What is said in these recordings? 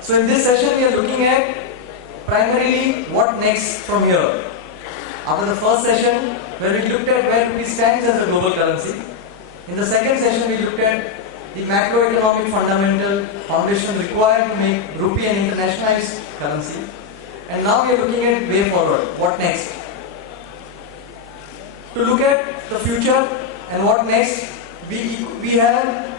So in this session we are looking at primarily what next from here. After the first session where we looked at where rupee stands as a global currency. In the second session we looked at the macroeconomic fundamental foundation required to make rupee an internationalized currency. And now we are looking at way forward. What next? To look at the future and what next, we have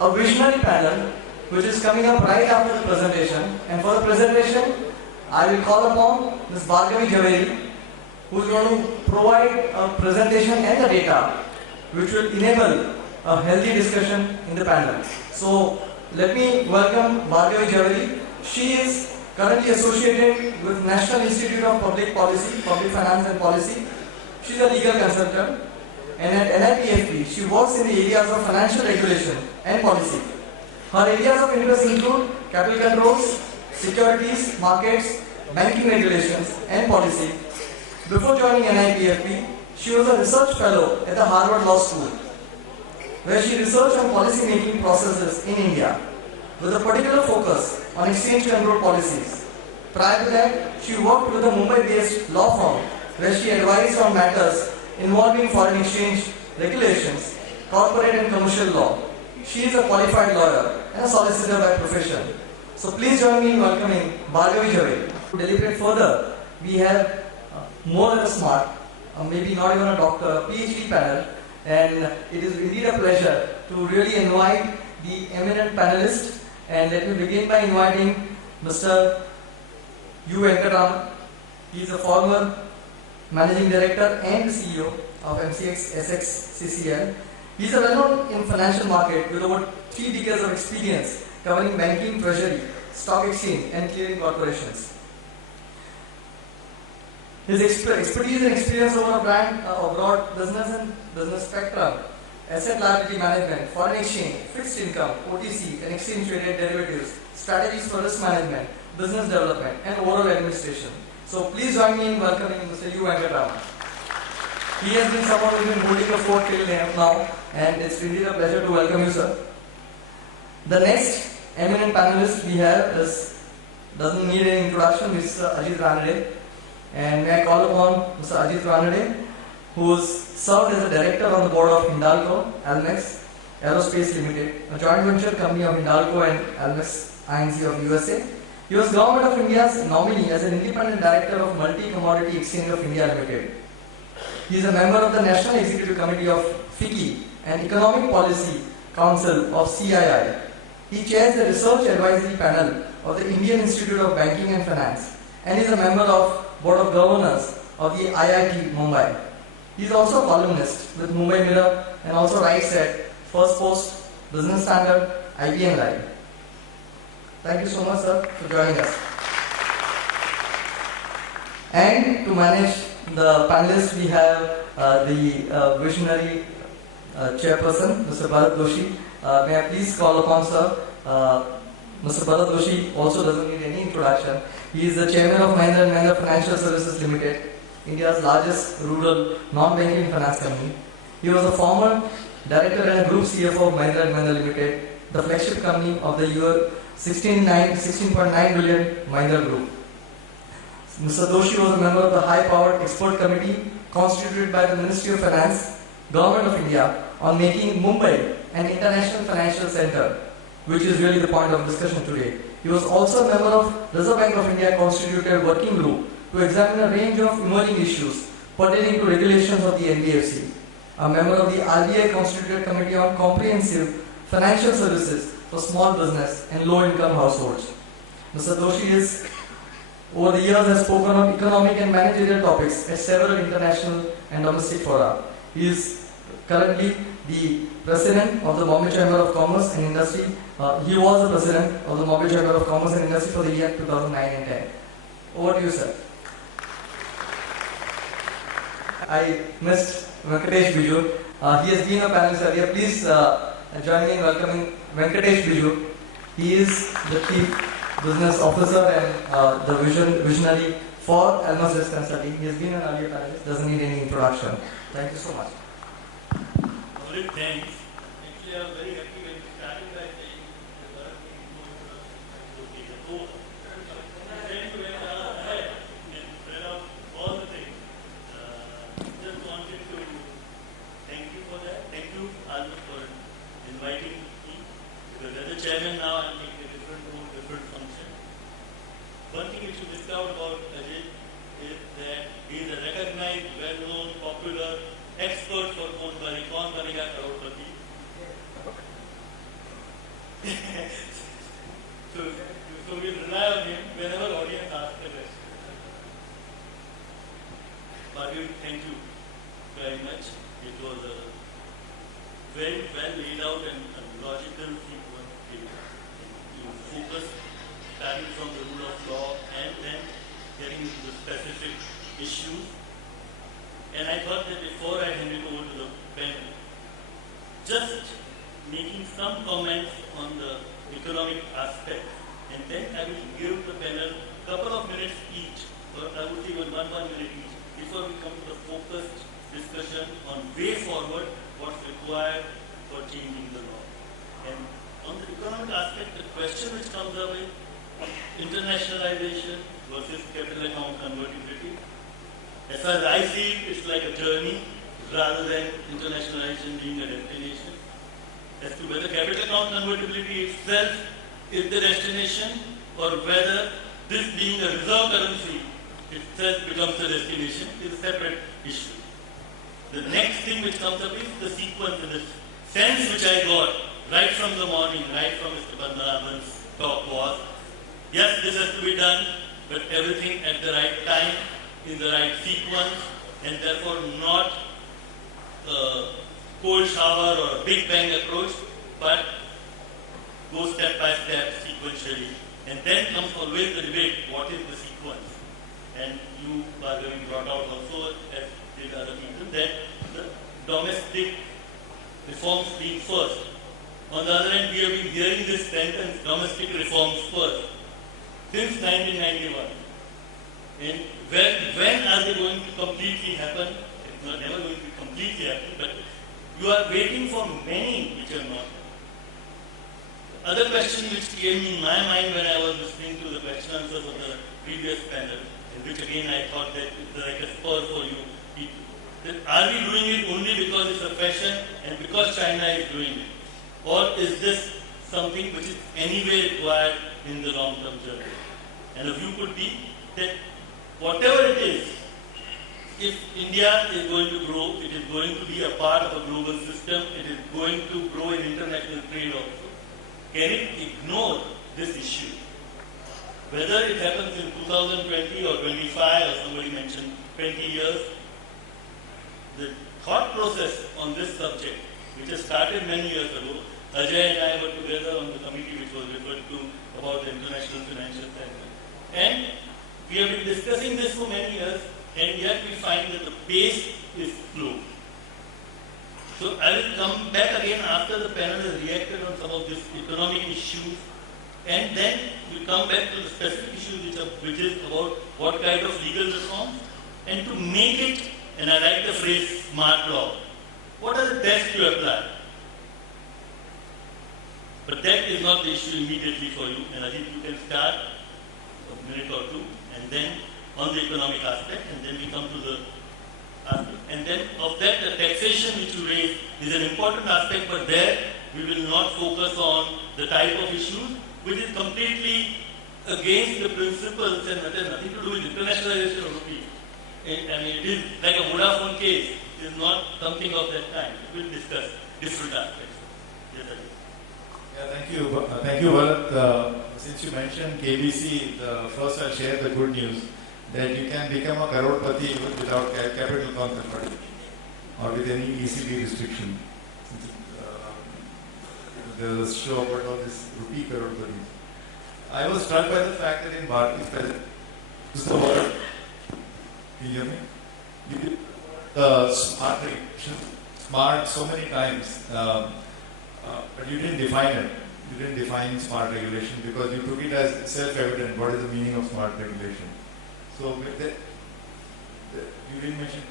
a visionary panel which is coming up right after the presentation. And for the presentation, I will call upon Ms. Bhargavi Jhaveri, who is going to provide a presentation and the data which will enable a healthy discussion in the panel. So let me welcome Bhargavi Jhaveri. She is currently associated with National Institute of Public Policy, Public Finance and Policy. She is a legal consultant, and at NIPFP she works in the areas of financial regulation and policy. Her areas of interest include capital controls, securities, markets, banking regulations and policy. Before joining NIPFP, she was a research fellow at the Harvard Law School, where she researched on policy making processes in India, with a particular focus on exchange control policies. Prior to that, she worked with a Mumbai-based law firm, where she advised on matters involving foreign exchange regulations, corporate and commercial law. She is a qualified lawyer and a solicitor by profession. So please join me in welcoming Bhargavi Jhaveri. To deliberate further, we have more than a smart, maybe not even a doctor, a PhD panel, and it is indeed a pleasure to really invite the eminent panelists. And let me begin by inviting Mr. U. Venkataraman. He is a former Managing Director and CEO of MCX SX CCL. He is a well-known in financial market with over 3 decades of experience covering banking, treasury, stock exchange and clearing corporations. His expertise and experience over a broad business and business spectrum, asset liability management, foreign exchange, fixed income, OTC and exchange traded derivatives, strategies for risk management, business development and overall administration. So please join me in welcoming Mr. U. Venkataraman. He has been someone who has been holding the fort till now, and it's really a pleasure to welcome you, sir. The next eminent panelist we have doesn't need any introduction, Mr. Ajit Ranade. And may I call upon Mr. Ajit Ranade, who has served as a director on the board of Hindalco Almex Aerospace Limited, a joint venture company of Hindalco and Almex Inc. of USA. He was Government of India's nominee as an independent director of Multi-Commodity Exchange of India Limited. He is a member of the National Executive Committee of FICCI and Economic Policy Council of CII. He chairs the Research Advisory Panel of the Indian Institute of Banking and Finance and is a member of Board of Governors of the IIT Mumbai. He is also a columnist with Mumbai Mirror and also writes at First Post, Business Standard, IBM Live. Thank you so much, sir, for joining us. And to manage the panelists, we have the visionary chairperson, Mr. Bharat Doshi. May I please call upon sir. Mr. Bharat Doshi also doesn't need any introduction. He is the chairman of Mahindra & Mahindra Financial Services Limited, India's largest rural non-banking finance company. He was a former director and group CFO of Mahindra & Mahindra Limited, the flagship company of the year 16.9 billion Mahindra Group. Mr. Doshi was a member of the high-powered expert committee constituted by the Ministry of Finance, Government of India, on making Mumbai an international financial center, which is really the point of discussion today. He was also a member of Reserve Bank of India constituted working group to examine a range of emerging issues pertaining to regulations of the NBFC. A member of the RBI constituted committee on comprehensive financial services for small business and low-income households. Mr. Doshi over the years has spoken on economic and managerial topics at several international and domestic fora. He is currently the president of the Bombay Chamber of Commerce and Industry. He was the president of the Bombay Chamber of Commerce and Industry for the year 2009 and 10. Over to you, sir. I missed Venkatesh Biju. He has been a panelist earlier. Please join me in welcoming Venkatesh Biju. He is the Chief Business Officer and the visionary for Almas Risk Consulting. He has been an earlier panelist, doesn't need any introduction. Thank you so much. Thanks. Actually, I was very happy when you started by saying the one thing which you discovered about Ajit is that he is a recognized, well-known, popular expert for Kaun Banega Crorepati. so we rely on him whenever audience asks a question. Madhu, thank you very much. It was a very well laid out and logical sequence. You focus starting from the rule of law and then getting into the specific issues. And I thought that before I hand it over to the panel, just making some comments on the economic aspect, and then I will give the panel a couple of minutes each, or I would say 1 minute each, before we come to the focused discussion on way forward, what's required for changing the law. And on the economic aspect, the question which comes up is internationalization versus capital account convertibility. As far as I see it, it's like a journey rather than internationalization being a destination. As to whether capital account convertibility itself is the destination or whether this being a reserve currency itself becomes the destination is a separate issue. The next thing which comes up is the sequence and the sense which I got right from the morning, right from Mr. Padmanabhan's talk was, yes, this has to be done, but everything at the right time, in the right sequence, and therefore not a cold shower or a big bang approach, but go step by step, sequentially. And then comes always the debate, what is the sequence? And you are going brought out also, as did other people, that the domestic reforms being first. On the other hand, we have been hearing this sentence, domestic reforms first, since 1991. And when are they going to completely happen? It's not never going to completely happen, but you are waiting for many which are not. The other question which came in my mind when I was listening to the question answers of the previous panel, in which again I thought that it's like a spur for you people. That are we doing it only because it's a fashion and because China is doing it? Or is this something which is anyway required in the long-term journey? And a view could be that whatever it is, if India is going to grow, it is going to be a part of a global system, it is going to grow in international trade also. Can it ignore this issue? Whether it happens in 2020 or 25, or somebody mentioned 20 years, the thought process on this subject, which has started many years ago, Ajay and I were together on the committee which was referred to about the International Financial Center. And we have been discussing this for many years, and yet we find that the pace is slow. So I will come back again after the panel has reacted on some of these economic issues, and then we come back to the specific issues which is about what kind of legal reforms, and to make it, and I like the phrase smart law, what are the tests to apply? But that is not the issue immediately for you, and I think you can start a minute or two, and then on the economic aspect, and then we come to the aspect. And then of that, the taxation which you raise is an important aspect, but there we will not focus on the type of issues which is completely against the principles and that has nothing to do with internationalization of rupee. I mean, it is like a Vodafone case. It is not something of that kind. We will discuss different aspects. Yes, sir. Yeah, thank you, Bharat. Since you mentioned KBC, first I'll share the good news that you can become a crorepati even without capital convertibility or with any ECB restriction. There was a show about all this rupee crorepati. I was struck by the fact that in Bharati's present, use the word, can you hear me? You did smart regulation, smart so many times, but you didn't define it. You didn't define smart regulation because you took it as self-evident. What is the meaning of smart regulation? So with that, you didn't mention.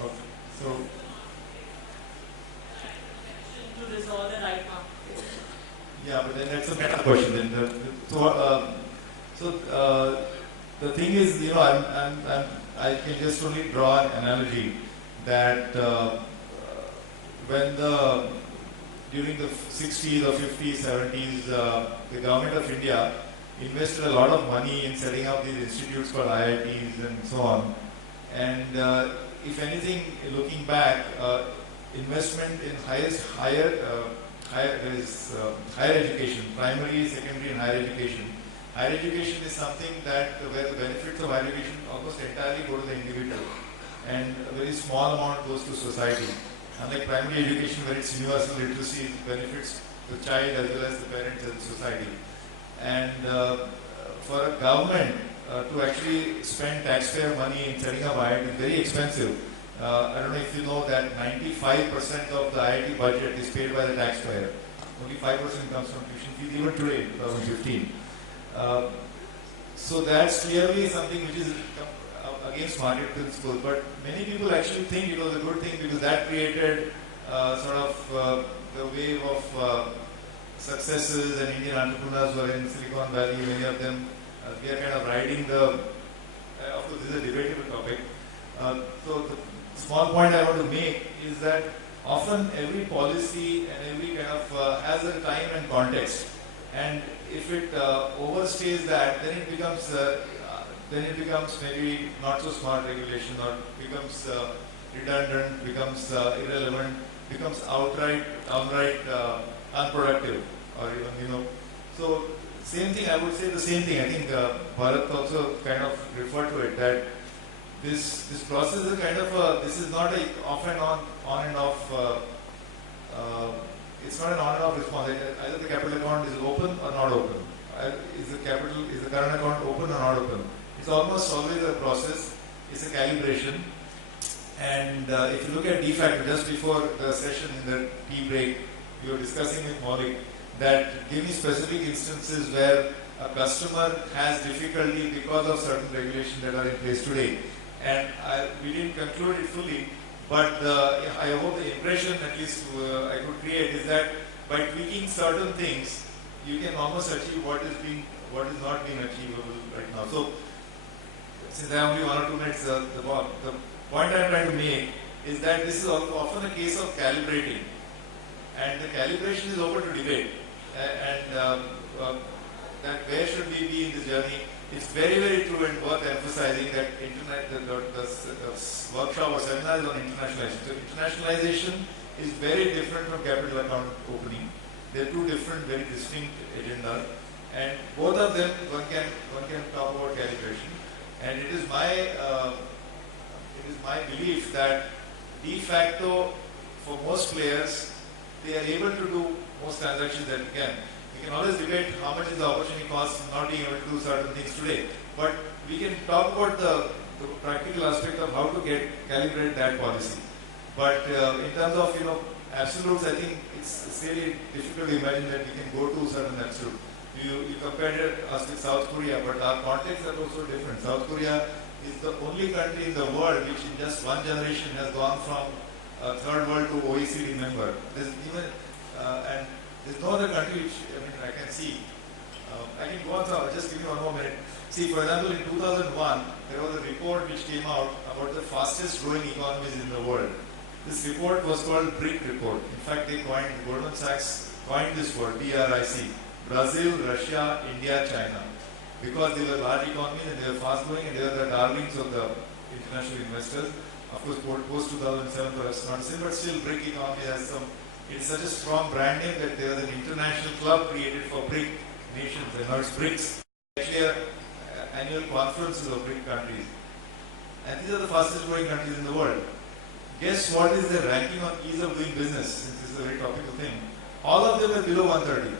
Okay. So. To resolve the right market. Yeah, but then that's a better question. Then the thing is, you know, I can just only draw an analogy that when during the 60s or 50s, 70s, the government of India invested a lot of money in setting up these institutes for IITs and so on. And if anything, looking back, investment in higher education, primary, secondary, and higher education. Higher education is something that where the benefits of higher education almost entirely go to the individual, and a very small amount goes to society. Unlike primary education, where it's universal literacy, it benefits the child as well as the parents and society. And for a government to actually spend taxpayer money in setting up IIT is very expensive. I don't know if you know that 95% of the IIT budget is paid by the taxpayer. Only 5% comes from tuition fees, even today in 2015. So that's clearly something which is against market principles. But many people actually think it was a good thing because that created the wave of successes, and Indian entrepreneurs were in Silicon Valley. Many of them, they are kind of riding the. Of course, this is a debatable topic. So the small point I want to make is that often every policy and every kind of has a time and context, and if it overstays that, then it becomes maybe not so smart regulation, or becomes redundant, becomes irrelevant, becomes downright unproductive, or even So same thing, I would say the same thing. I think Bharat also kind of referred to it, that this process is kind of this is not a off and on and off. It's not an on and off response. Either the capital account is open or not open. Is the current account open or not open? It's almost always a process. It's a calibration. And if you look at de facto, just before the session in the tea break, we were discussing with Maulik that give me specific instances where a customer has difficulty because of certain regulations that are in place today. And we didn't conclude it fully, but I hope the impression at least I could create is that by tweaking certain things, you can almost achieve what is not being achievable right now. So, since I have only 1 or 2 minutes, the point I am trying to make is that this is often a case of calibrating, and the calibration is open to debate. And that where should we be in this journey? It's very, very true and worth emphasizing that the workshop or seminar is on internationalization. So internationalization is very different from capital account opening. They are two different, very distinct agendas, and both of them one can talk about calibration. And it is my belief that de facto for most players, they are able to do most transactions that we can. We can always debate how much is the opportunity cost in not being able to do certain things today. But we can talk about the practical aspect of how to calibrate that policy. But in terms of absolutes, I think it's really difficult to imagine that we can go to certain absolute. You compared us with South Korea, but our contexts are also different. South Korea is the only country in the world which in just one generation has gone from third world to OECD member. And there's no other country which I can see. I can go on, so just give me 1 more minute. See, for example, in 2001, there was a report which came out about the fastest growing economies in the world. This report was called BRIC report. In fact, Goldman Sachs coined this word, BRIC. Brazil, Russia, India, China. Because they were large economies and they were fast growing and they were the darlings of the international investors. Of course, post 2007 perhaps not the same, but still BRIC economy has it's such a strong brand name that there was an international club created for BRIC nations, and now it's BRICS. Actually, annual conferences of BRIC countries. And these are the fastest growing countries in the world. Guess what is their ranking on ease of doing business, since this is a very topical thing. All of them are below 130.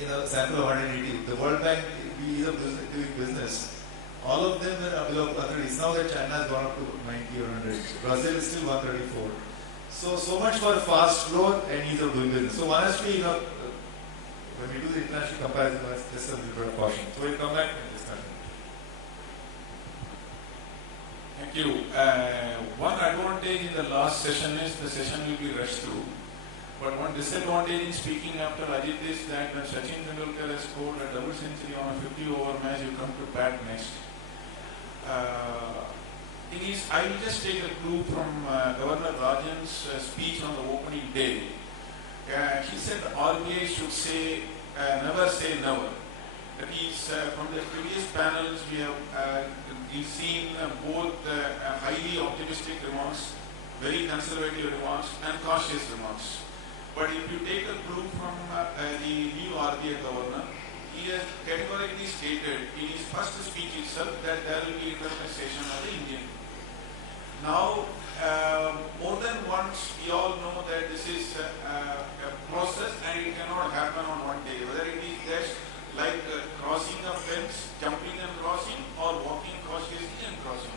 In a sample of 180. The World Bank ease of doing business. All of them are below 130. It's now that China has gone up to 90 or 100. Brazil is still 134. So much for fast growth and ease of doing business. So one has to be, when we do the international comparison, that's just a little bit of caution. So we'll come back and discuss. Thank you. One advantage in the last session is the session will be rushed through. But one disadvantage in speaking after Ajit is that when Sachin Tendulkar has scored a double century on a 50-over match, you come to bat next. I will just take a clue from Governor Rajan's speech on the opening day. He said RBI should say never say never. That is, from the previous panels, we have we've seen both highly optimistic remarks, very conservative remarks, and cautious remarks. But if you take a clue from the new RBI governor, he has categorically stated in his first speech itself that there will be internationalization of the Indian. Now, more than once, we all know that this is a process and it cannot happen on one day. Whether it is just like crossing a fence, jumping and crossing, or walking cautiously and crossing.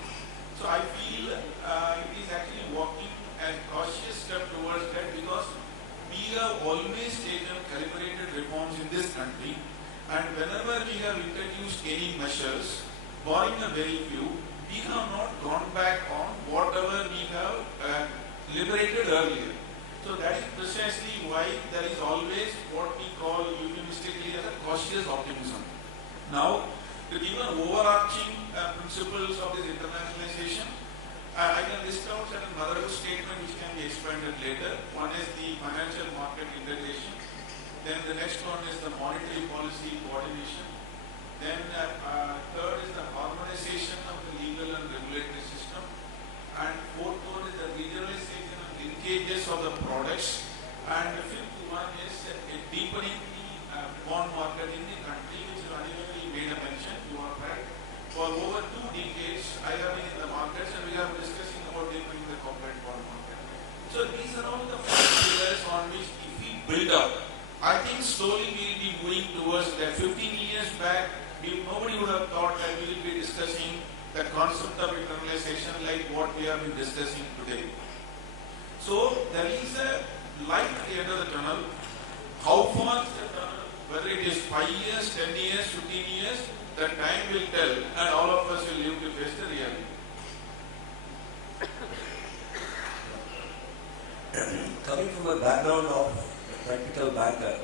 So I feel it is actually walking a cautious step towards that, because we have always taken calibrated reforms in this country, and whenever we have introduced any measures, barring a very few, we have not gone back on whatever we have liberated earlier. So that is precisely why there is always what we call euphemistically as a cautious optimism. Now, to give an overarching principles of this internationalization, I can list out certain motherhood statement which can be expanded later. One is the financial market integration. Then the next one is the monetary policy coordination. Then third is the harmonization of the legal and regulatory system. And fourth one is the regionalization and linkages of the products. And the fifth one is a deepening the bond market in the country, which is unevenly made a mention. You are right. For over 2 decades, I have been in the markets and we are discussing about deepening the corporate bond market. So these are all the 5 pillars on which if we build up, I think slowly we will be moving towards that. 15 years back, nobody would have thought that we will be discussing the concept of internalization like what we have been discussing today. So there is a light at the end of the tunnel. How far the tunnel, whether it is 5 years, 10 years, 15 years, the time will tell, and all of us will live to face the reality. Coming from a background of a practical banker,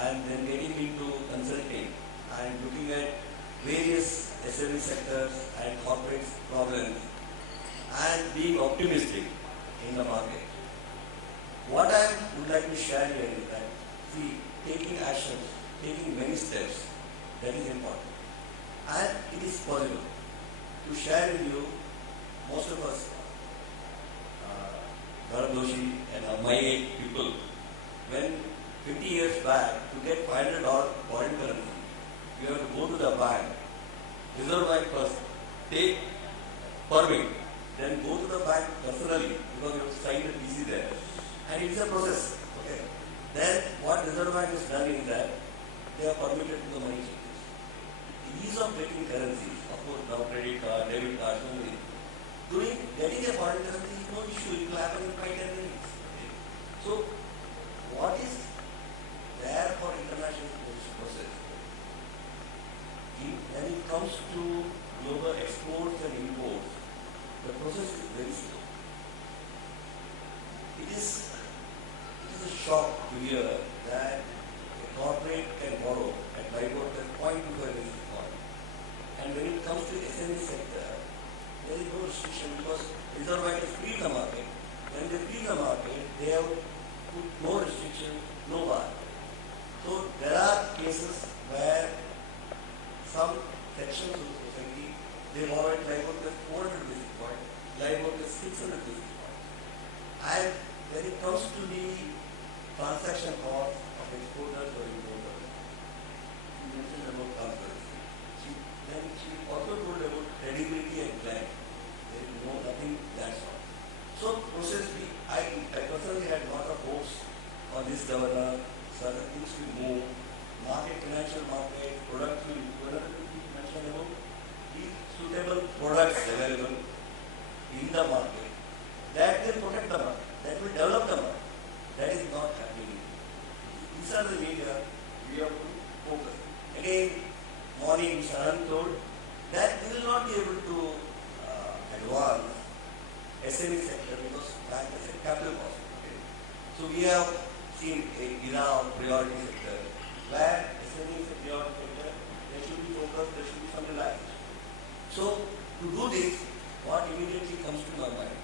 and then getting into consulting and looking at various SME sectors and corporate problems and being optimistic in the market. What I would like to share here is that, see, taking actions, taking many steps, that is important. And it is possible to share with you, most of us, Gaurav Doshi and my age people, when 50 years back, to get $500 foreign currency, you have to go to the bank, Reserve Bank first, take permit, then go to the bank personally, because you have to sign the TC there. And it's a process. Okay. Then what Reserve Bank has done is that they have permitted to the money changes. The ease of getting currencies, of course now credit card, debit card, so many. Getting a foreign currency is no issue, it will happen in 5-10 minutes. Okay. So what is there for international process? When it comes to global exports and imports, the process is very slow. It is a shock to hear that a corporate can borrow at LIBOR at 0.25 basis point. And when it comes to SME sector, there is no restriction because Reserve Bank has freed the market. When they free the market, they have put no restriction, no bar. So there are cases where some sections of the society, they borrow at LIBOR plus 400 basis point, LIBOR plus 600 basis point. And when it comes to the transaction cost of exporters or importers, you mentioned about transparency. Then she also told about credibility and client. There is nothing that's all. So process, I personally had a lot of hopes on this governor, certain things will move, market, financial market, product will, whatever you mentioned about, the suitable products available in the market, that will protect the market, that will develop the market. That is not happening. These are the areas we have to focus. Again, morning Mr. Anand told that we will not be able to advance SME sector because bank is a capital cost. Okay. So we have seen a era of priority sector where SME is a priority sector, there should be focus, there should be some relaxation. So to do this, what immediately comes to my mind?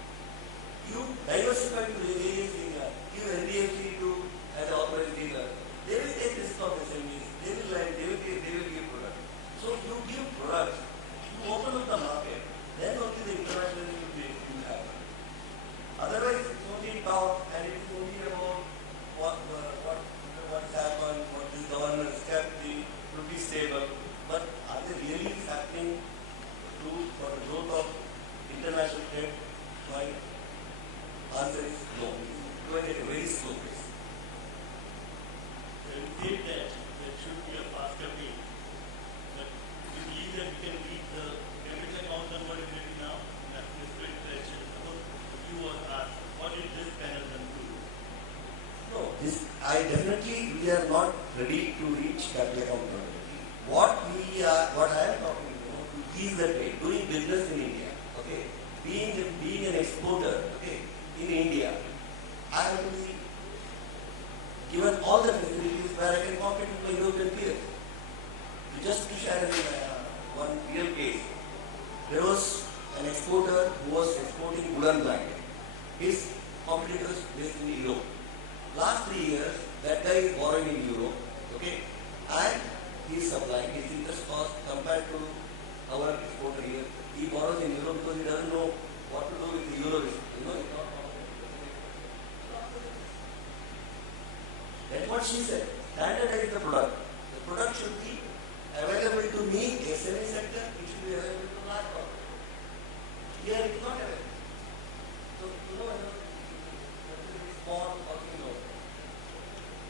You diversify to various areas. Give NBFC to as an authorized dealer. They will take risk of SMEs. ready to reach capital account profitability. What I am talking about, to ease the trade, doing business in India, okay, being an exporter, okay, in India, I have to be given all the facilities where I can compete with my European peers. Just to share one real case, there was an exporter who was exporting woolen blanket. His competitors based in Europe. Last 3 years, that guy is borrowing in euro, okay, and he is supplying. His interest cost compared to our exporter here, he borrows in euro because he doesn't know what to do with the euro. You know, it's not that's what she said. Standardize the product. The product should be available to me, SME sector, it should be available to large corporate. Here it is not available. So, you know, small or you know,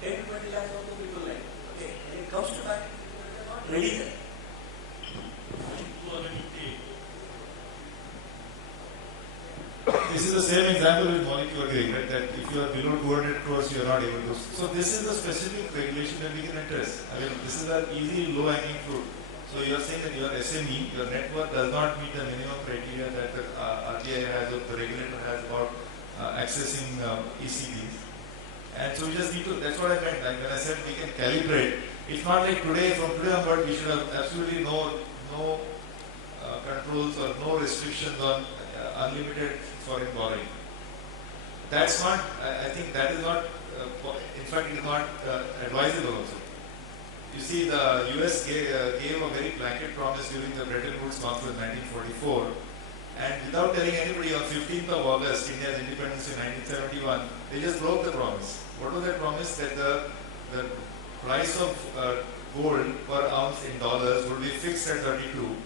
10 to 20 lakhs also people like. Okay, when it comes to that, they are not ready there. This is the same example with molecular grade, right? That if you are below 200 crores, you are not able to. So this is the specific regulation that we can address. I mean, this is an easy, low-hanging fruit. So you are saying that your SME, your network does not meet the minimum criteria that the RBI has or the regulator has about accessing ECBs. And so we just need to, that's what I meant. Like when I said we can calibrate, it's not like today, from today onward, we should have absolutely no controls or no restrictions on unlimited foreign borrowing. That's not, I think that is not, in fact it is not advisable also. You see, the US gave a very blanket promise during the Bretton Woods Conference in 1944, and without telling anybody, on 15th of August, India's independence in 1971, they just broke the promise. What was that promise? That the price of gold per ounce in dollars would be fixed at 32.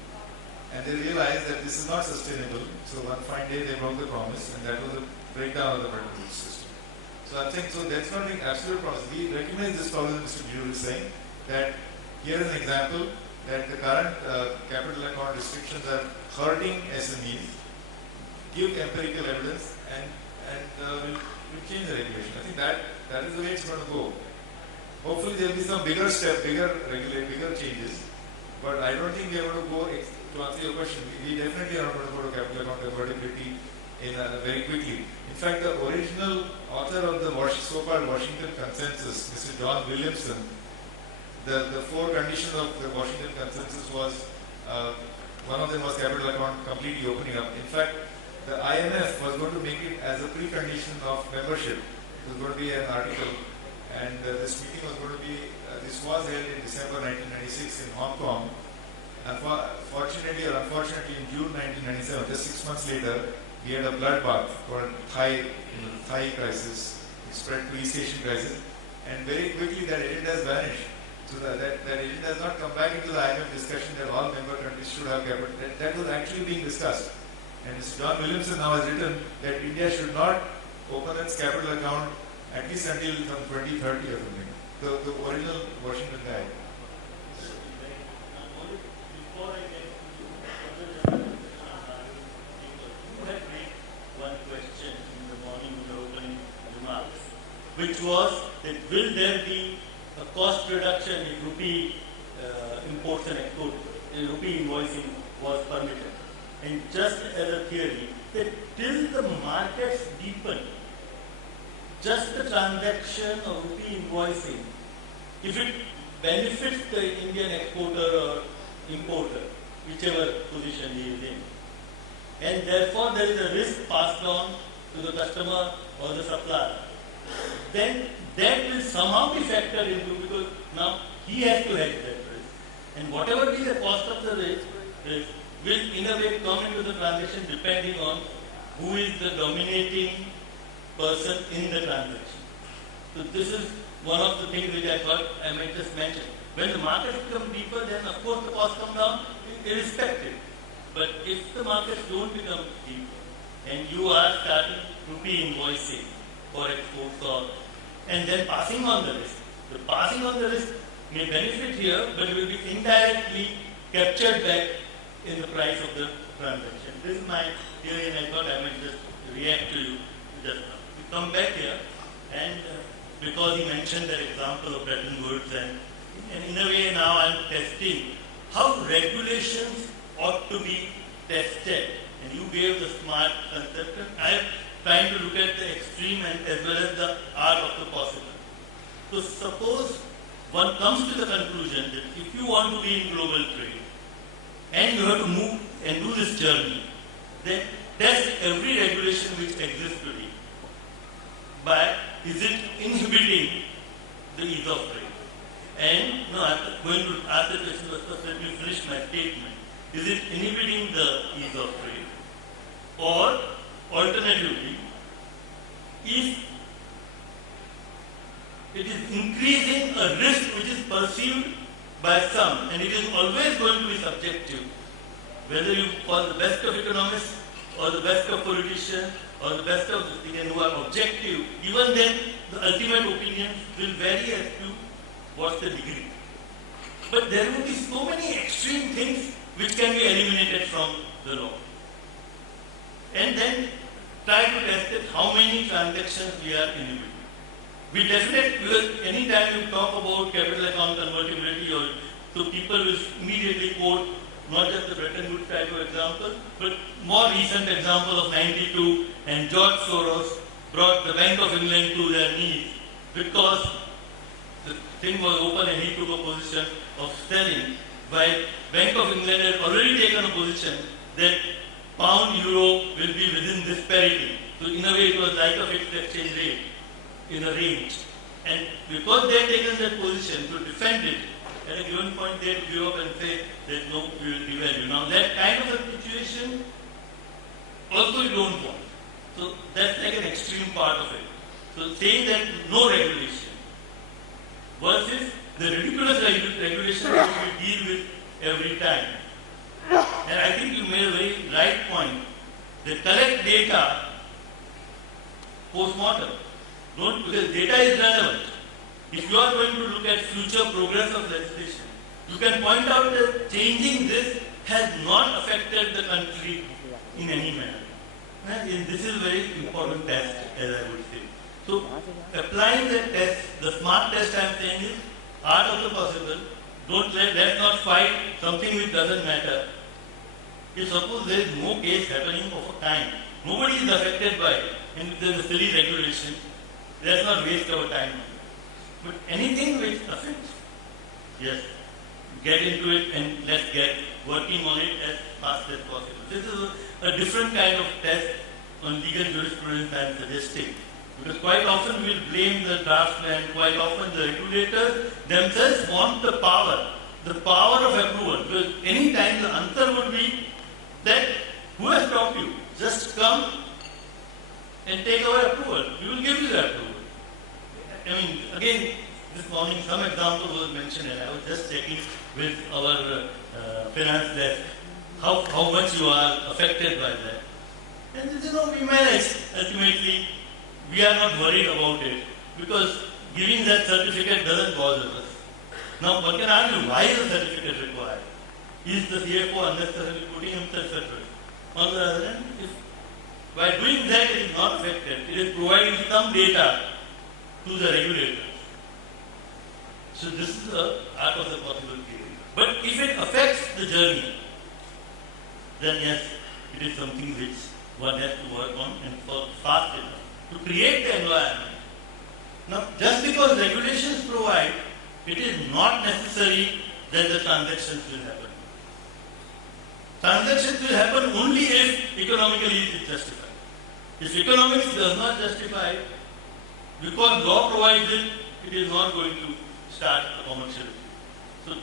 And they realized that this is not sustainable. So one fine day they broke the promise, and that was a breakdown of the Bretton Woods system. So I think, so that's not an absolute promise. We recognize this problem, Mr. Bijul is saying, that here is an example that the current capital account restrictions are hurting SMEs. Give empirical evidence and we'll change the regulation. I think that is the way it's going to go. Hopefully there will be some bigger step, bigger changes. But I don't think we are going to go, to answer your question, we definitely are not going to go to capital account convertibility very quickly. In fact, the original author of the so-called Washington Consensus, Mr. John Williamson, the four conditions of the Washington Consensus was, one of them was capital account completely opening up. In fact, the IMF was going to make it as a precondition of membership. It was going to be an article, and this meeting was going to be, this was held in December 1996 in Hong Kong. Fortunately or unfortunately, in June 1997, just 6 months later, we had a bloodbath called Thai crisis. It spread to East Asian crisis, and very quickly that agenda has vanished. So that agenda has not come back into the IMF discussion that all member countries should have capital. That was actually being discussed. And Mr. John Williamson now has written that India should not open its capital account at least until some 2030 or something. The original Washington guy. Before I get to you had made one question in the morning in the opening remarks, which was that will there be a cost reduction if rupee imports and exports, rupee invoicing was permitted. And just as a theory, that till the markets deepen, just the transaction of rupee invoicing, if it benefits the Indian exporter or importer, whichever position he is in, and therefore there is a risk passed on to the customer or the supplier, then that will somehow be factored into, because now he has to hedge that risk. And whatever be the cost of the risk will in a way come into the transaction depending on who is the dominating person in the transaction. So this is one of the things which I thought I might just mention. When the markets become deeper, then of course the cost comes down irrespective. But if the markets don't become deeper and you are starting rupee invoicing for exports and then passing on the risk, the passing on the risk may benefit here, but will be indirectly captured back in the price of the transaction. This is my theory, and I thought I might just react to you just now. We come back here, and because he mentioned that example of Bretton Woods, and in a way now I'm testing how regulations ought to be tested. And you gave the SMART concept. I am trying to look at the extreme and as well as the art of the possible. So suppose one comes to the conclusion that if you want to be in global trade and you have to move and do this journey, then test every regulation which exists today. But is it inhibiting the ease of trade? And no, I'm going to ask the question, but first let me finish my statement. Is it inhibiting the ease of trade? Or alternatively, if it is increasing a risk which is perceived by some, and it is always going to be subjective, whether you call the best of economists or the best of politicians or the best of the people who are objective, even then the ultimate opinion will vary as to what's the degree. But there will be so many extreme things which can be eliminated from the law. And then try to test it how many transactions we are inhibiting. We definitely, because any time you talk about capital account convertibility, or so people will immediately quote not just the Bretton Woods type of example, but more recent example of 92, and George Soros brought the Bank of England to their knees because the thing was open and he took a position of selling, while Bank of England had already taken a position that pound euro will be within this parity. So in a way it was like a fixed exchange rate in a range. And because they had taken that position to defend it, at a given point they had to give up and say that no, we will devalue. Now that kind of a situation also you don't want. So that's like an extreme part of it. So saying that no regulation versus the ridiculous regulation that we deal with every time. And I think you made a very right point. They collect data post-mortem. Because data is relevant. If you are going to look at future progress of legislation, you can point out that changing this has not affected the country in any manner. And this is a very important test, as I would say. So, applying the test, the SMART test I am saying is art of the possible. Let's not fight something which doesn't matter. If suppose there is no case happening of a kind, nobody is affected by it, and there is a silly regulation, let's not waste our time. But anything which affects, yes, get into it and let's get working on it as fast as possible. This is a different kind of test on legal jurisprudence I am suggesting. Because quite often we will blame the draftsman, quite often the regulators themselves want the power of approval. Because any time the answer would be that who has stopped you? Just come and take our approval. We will give you the approval. I mean, again, this morning some example was mentioned and I was just checking with our finance desk how much you are affected by that. And we manage. Ultimately, we are not worried about it because giving that certificate doesn't bother us. Now, one can argue, why is a certificate required? Is the CFO unnecessarily putting himself at risk? On the other hand, if by doing that it is not affected, it is providing some data to the regulators. So this is the art of the possible theory. But if it affects the journey, then yes, it is something which one has to work on and work fast enough to create the environment. Now, just because regulations provide, it is not necessary that the transactions will happen. Transactions will happen only if economically it is justified. If economics does not justify, because law provides it, it is not going to start a commercial. So,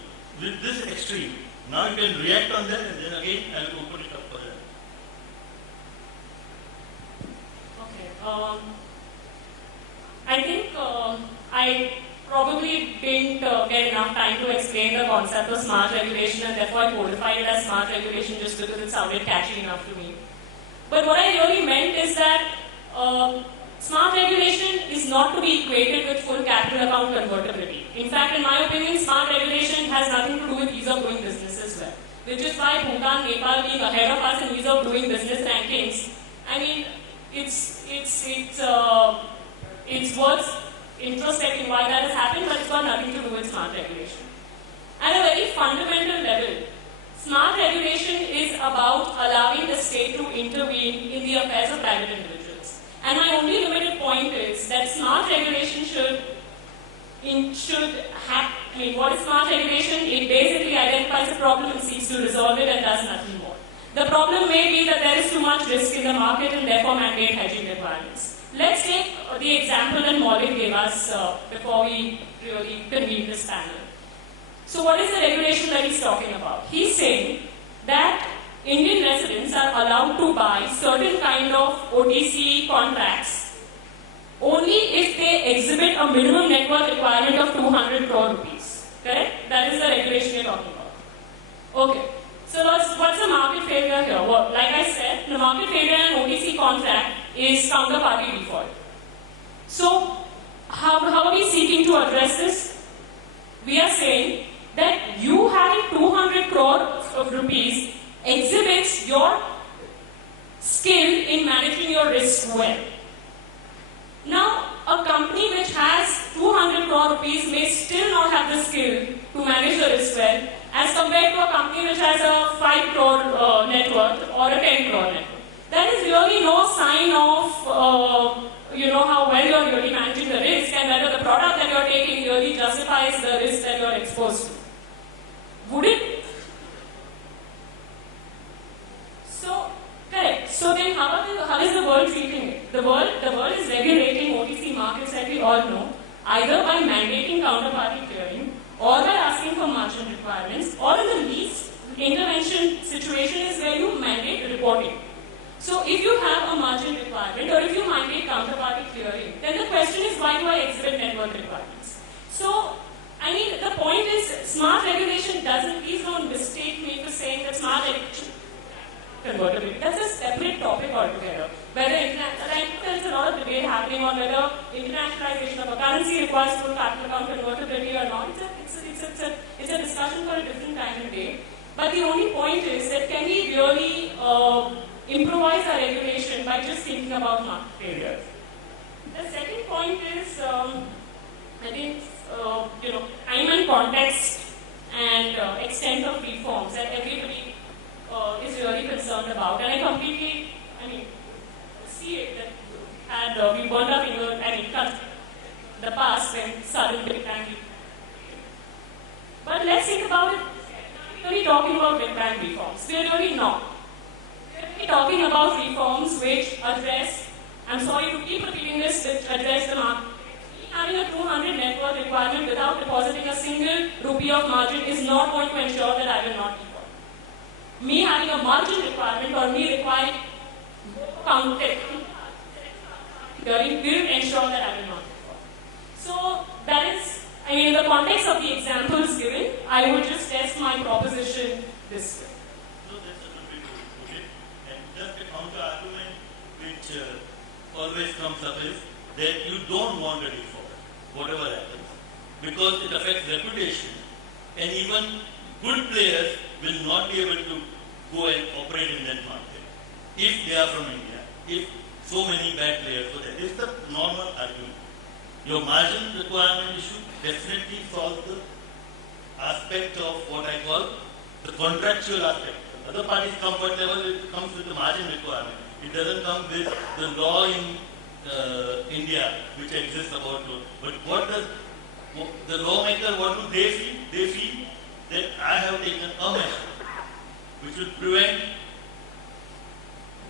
with this extreme, now you can react on that and then again I will open it up for that. Okay. I think I probably didn't get enough time to explain the concept of smart regulation and therefore I codified it as smart regulation just because it sounded catchy enough to me. But what I really meant is that smart regulation is not to be equated with full capital account convertibility. In fact, in my opinion, smart regulation has nothing to do with ease of doing business as well. Which is why Bhutan, Nepal being ahead of us in ease of doing business rankings, I mean, it's introspecting why that has happened, but it's got nothing to do with smart regulation. At a very fundamental level, smart regulation is about allowing the state to intervene in the affairs of private individuals. And my only limited point is that smart regulation what is smart regulation? It basically identifies a problem and seeks to resolve it and does nothing more. The problem may be that there is too much risk in the market and therefore mandate hedging requirements. Let's take the example that Maulik gave us before we really convene this panel. So what is the regulation that he's talking about? He's saying that Indian residents are allowed to buy certain kind of OTC contracts only if they exhibit a minimum net worth requirement of 200 crore rupees. Correct? That is the regulation you're talking about. Okay. So what's the market failure here? Well, like I said, the market failure in an OTC contract is counterparty default. So how are we seeking to address this? We are saying that you having 200 crore of rupees exhibits your skill in managing your risk well. Now, a company which has 200 crore rupees may still not have the skill to manage the risk well as compared to a company which has a 5 crore net worth or a 10 crore net worth. There is really no sign of how well you are really managing the risk and whether the product that you are taking really justifies the risk that you are exposed to. Would it? So, correct. So then how is the world treating it? The world is regulating OTC markets, as we all know, either by mandating counterparty clearing or by asking for margin requirements, or in the least intervention situation is where you mandate reporting. So if you have a margin requirement or if you mandate counterparty clearing, then the question is, why do I exhibit net worth requirements? So, I mean, the point is, smart regulation doesn't, please don't mistake me for saying that smart regulation convertibility. That's a separate topic altogether. Whether there's a lot of debate happening on whether internationalization of a currency requires full capital account convertibility or not. It's a discussion for a different time and day. But the only point is that can we really improvise our regulation by just thinking about market failures? The second point is, I think, time and context and extent of reforms that everybody is really concerned about. And I completely, see it that we burned up in the past when sudden Big Bang. But let's think about it. We're really talking about Big Bang reforms. We're really not. We're really talking about reforms which address, I'm sorry to keep repeating this, which address the market. Having a 200 net worth requirement without depositing a single rupee of margin is not going to ensure that I will not default. Me having a margin requirement or me requiring counted will ensure that I will not default. So that is, in the context of the examples given, I would just test my proposition this way. So that's a little bit okay. And just a counter argument which always comes up is that you don't want a default, whatever happens, because it affects reputation, and even good players will not be able to go and operate in that market if they are from India, if so many bad players go there. This is the normal argument. Your margin requirement issue definitely solves the aspect of what I call the contractual aspect. Other parties' comfort level, it comes with the margin requirement. It doesn't come with the law in India which exists about law. But what does the lawmaker, what do they feel? They feel that I have taken a measure which will prevent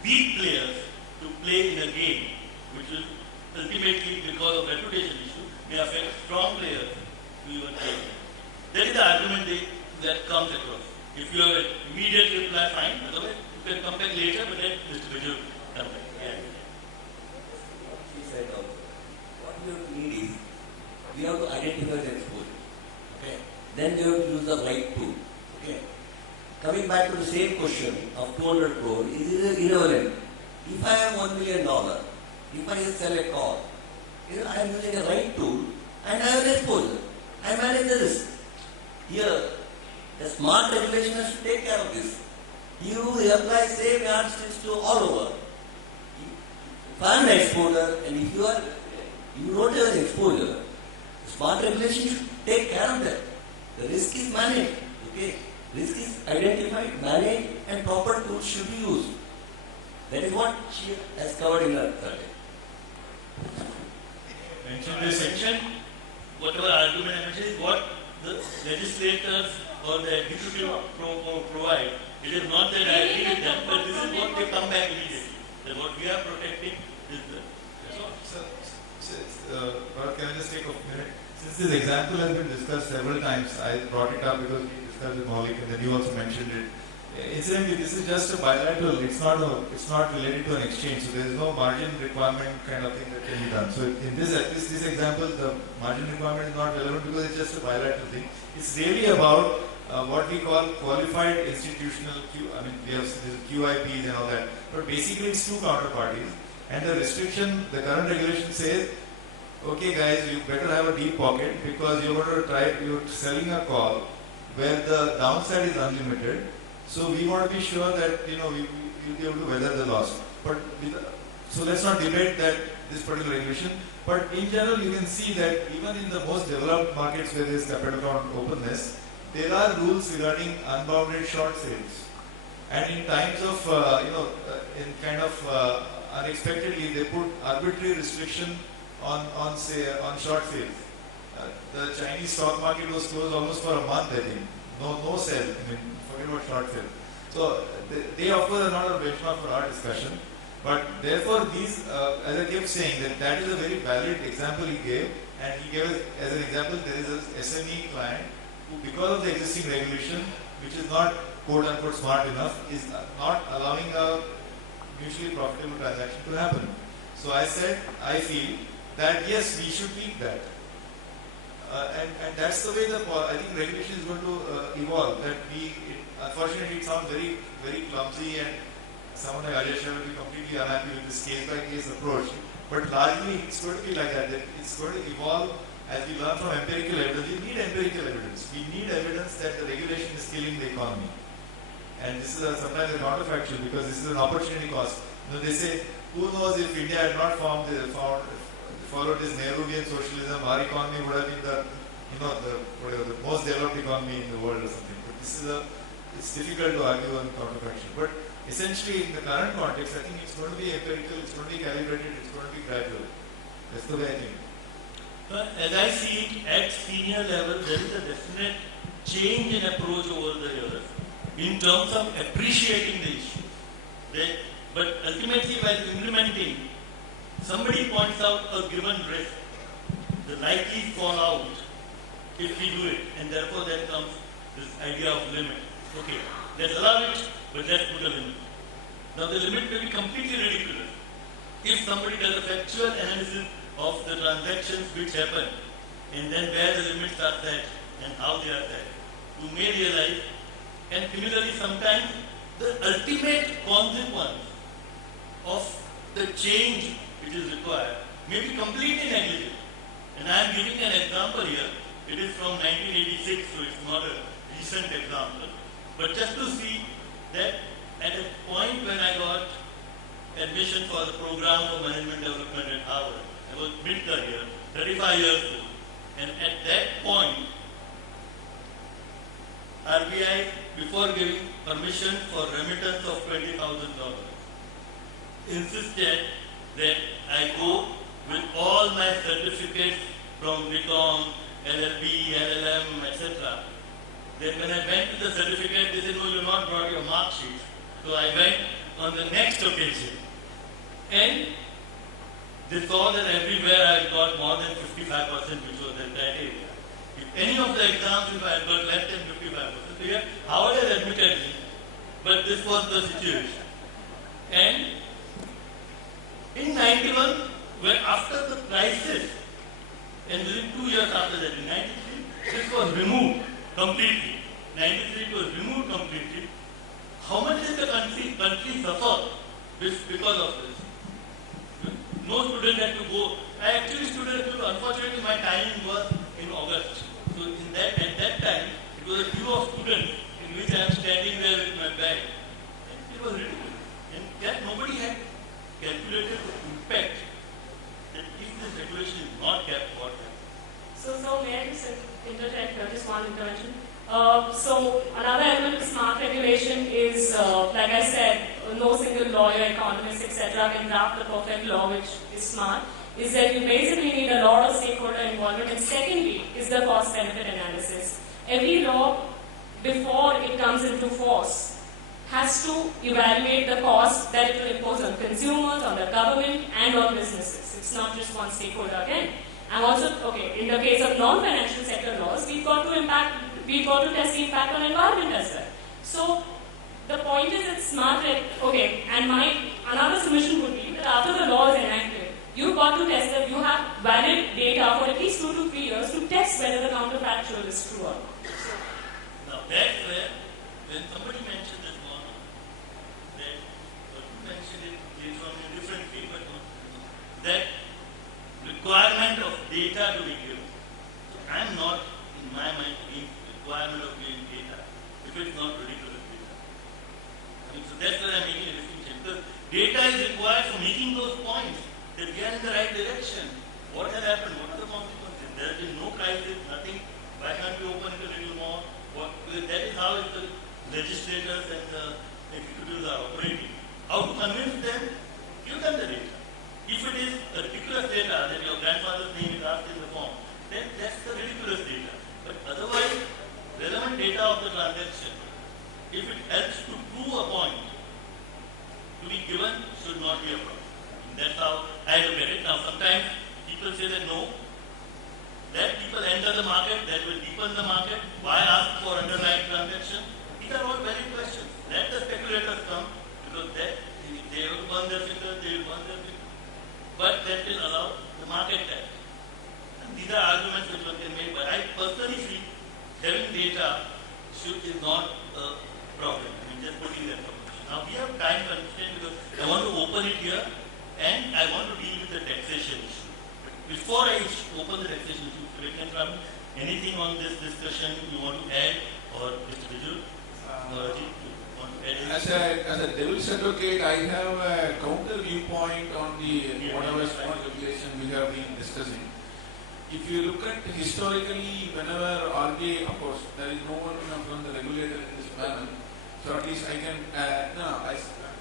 weak players to play in a game which will ultimately, because of reputation issue, may affect strong players to even play. That is the argument that comes across. If you have an immediate reply, fine. Otherwise, you can come back later, but then Mr. Vijay come back. Yeah. She said also, what we have to need is, we have to identify the exposure. Okay. Then we have to use the right tool. Okay. Coming back to the same question of 200 crore, is it irrelevant? If I have $1 million, if I sell a car, I am using a right tool and I have an exposure. I manage the risk. Here, the smart regulation has to take care of this. You apply same yardsticks to all over. If I am an exposure and if you don't have an exposure, smart regulation should take care of that. The risk is managed. Okay? Risk is identified, managed, and proper tools should be used. That is what she has covered in her survey. Mention this section, whatever argument I mentioned is what the legislators or the executive provide. It is not that I agree with them, but this is what they come back immediately. That what we are protecting is the. Bharat, can I just take a minute? Since this example has been discussed several times, I brought it up because we discussed with Maulik and then you also mentioned it. Incidentally, this is just a bilateral. It's not related to an exchange. So there is no margin requirement kind of thing that can be done. So in this example, the margin requirement is not relevant because it's just a bilateral thing. It's really about what we call qualified institutional we have QIPs and all that. But basically, it's two counterparties. And the restriction, the current regulation says, okay, guys, you better have a deep pocket because you're selling a call where the downside is unlimited. So we want to be sure that you'll be able to weather the loss. So let's not debate this particular regulation. But in general, you can see that even in the most developed markets where there is capital account openness, there are rules regarding unbounded short sales. And in times of unexpectedly, they put arbitrary restriction on short sales. The Chinese stock market was closed almost for a month, I think. No sell. Forget about short sale. So they of course are not a benchmark for our discussion. But therefore, these, as I kept saying, that is a very valid example he gave. And he gave as an example, there is an SME client who, because of the existing regulation, which is not quote unquote smart enough, is not allowing a mutually profitable transaction to happen. So I said, I feel that yes, we should tweak that. And that's the way I think regulation is going to evolve. Unfortunately, it sounds very, very clumsy, and someone like Ajay Shah will be completely unhappy with this case-by-case approach. But largely, it's going to be like that. It's going to evolve as we learn from empirical evidence. We need empirical evidence. We need evidence that the regulation is killing the economy. And this is sometimes a counterfactual because this is an opportunity cost. They say, who knows if India had not followed this Nehruvian socialism, our economy would have been the most developed economy in the world or something. But it's difficult to argue on counterfactual. But essentially, in the current context, I think it's going to be empirical, it's going to be calibrated, it's going to be gradual. That's the way I think. As I see it, at senior level, there is a definite change in approach over the years in terms of appreciating the issue. But ultimately, while implementing, somebody points out a given risk, the likely fallout if we do it, and therefore then comes this idea of limit. Okay, let's allow it, but let's put a limit. Now the limit may be completely ridiculous. If somebody does a factual analysis of the transactions which happen, and then where the limits are set and how they are set, you may realize, and similarly sometimes the ultimate consequence of the change which is required may be completely negligible. And I am giving an example here. It is from 1986, so it's not a recent example. But just to see that at a point when I got admission for the program for management development at Harvard, I was mid-career, 35 years old. And at that point, RBI, before giving permission for remittance of $20,000, insisted that I go with all my certificates from BCom, LLB, LLM, etc. Then when I went to the certificate, they said, no, you not brought your mark sheet. So I went on the next occasion. And they saw that everywhere I got more than 55%, which was the criteria. If any of the exams, if I got less than 55%, so here, Howard has admitted me, but this was the situation. And in 91, when after the crisis, and within 2 years after that, in 93, this was removed completely. 93 it was removed completely. How much did the country suffer because of this? No student had to go. I actually studied, unfortunately my timing was in August. So at that time, it was a queue of students in which I am standing there with my bag. And it was ridiculous. And that nobody had calculated the impact that if this regulation is not kept, what happens? So mentioned. So another element of smart regulation is, like I said, no single lawyer, economist, etc. can draft the perfect law which is smart. Is that you basically need a lot of stakeholder involvement, and secondly is the cost-benefit analysis. Every law, before it comes into force, has to evaluate the cost that it will impose on consumers, on the government, and on businesses. It's not just one stakeholder again. And also, okay, in the case of non-financial sector laws, we've got to test the impact on environment as well. So the point is it's smart, okay, and another submission would be that after the law is enacted, you've got to test that you have valid data for at least 2 to 3 years to test whether the counterfactual is true or not. Now that's where, when somebody mentioned this morning, that you mentioned it later on in a different way, but that requirement of data to be given. So I'm not, in my mind, against the requirement of giving data if it's not ridiculous data. I mean, so that's where I'm making a distinction. Because data is required for making those points that we are in the right direction. What has happened? What are the consequences? There has been no crisis, nothing. Why can't we open it a little more? That is how the legislators and the executives are operating. How to convince them? Give them the data. If it is a ridiculous data that your grandfather's name is asked in the form, then that's the ridiculous data. But otherwise, relevant data of the transaction, if it helps to prove a point to be given, should not be a problem. That's how I look at it. Now, sometimes people say that no, let people enter the market, that will deepen the market. Why ask for underlying transaction? These are all valid questions. Let the speculators come, because that, they will burn their fingers, they will burn their fingers. But that will allow the market test. And these are arguments which one can make, but I personally feel having data is not a problem. I mean, just putting that information. Now, we have time to understand, because I want to open it here, and I want to deal with the taxation issue. Before I open the taxation issue, anything on this discussion you want to add, or Mr. Vijay, or Ajit, you want to add anything? As a devil's advocate, I have a counter viewpoint on the whatever smart regulation we have been discussing. If you look at historically, whenever RBI, of course, there is no one from the regulator in this panel, so at least I can, I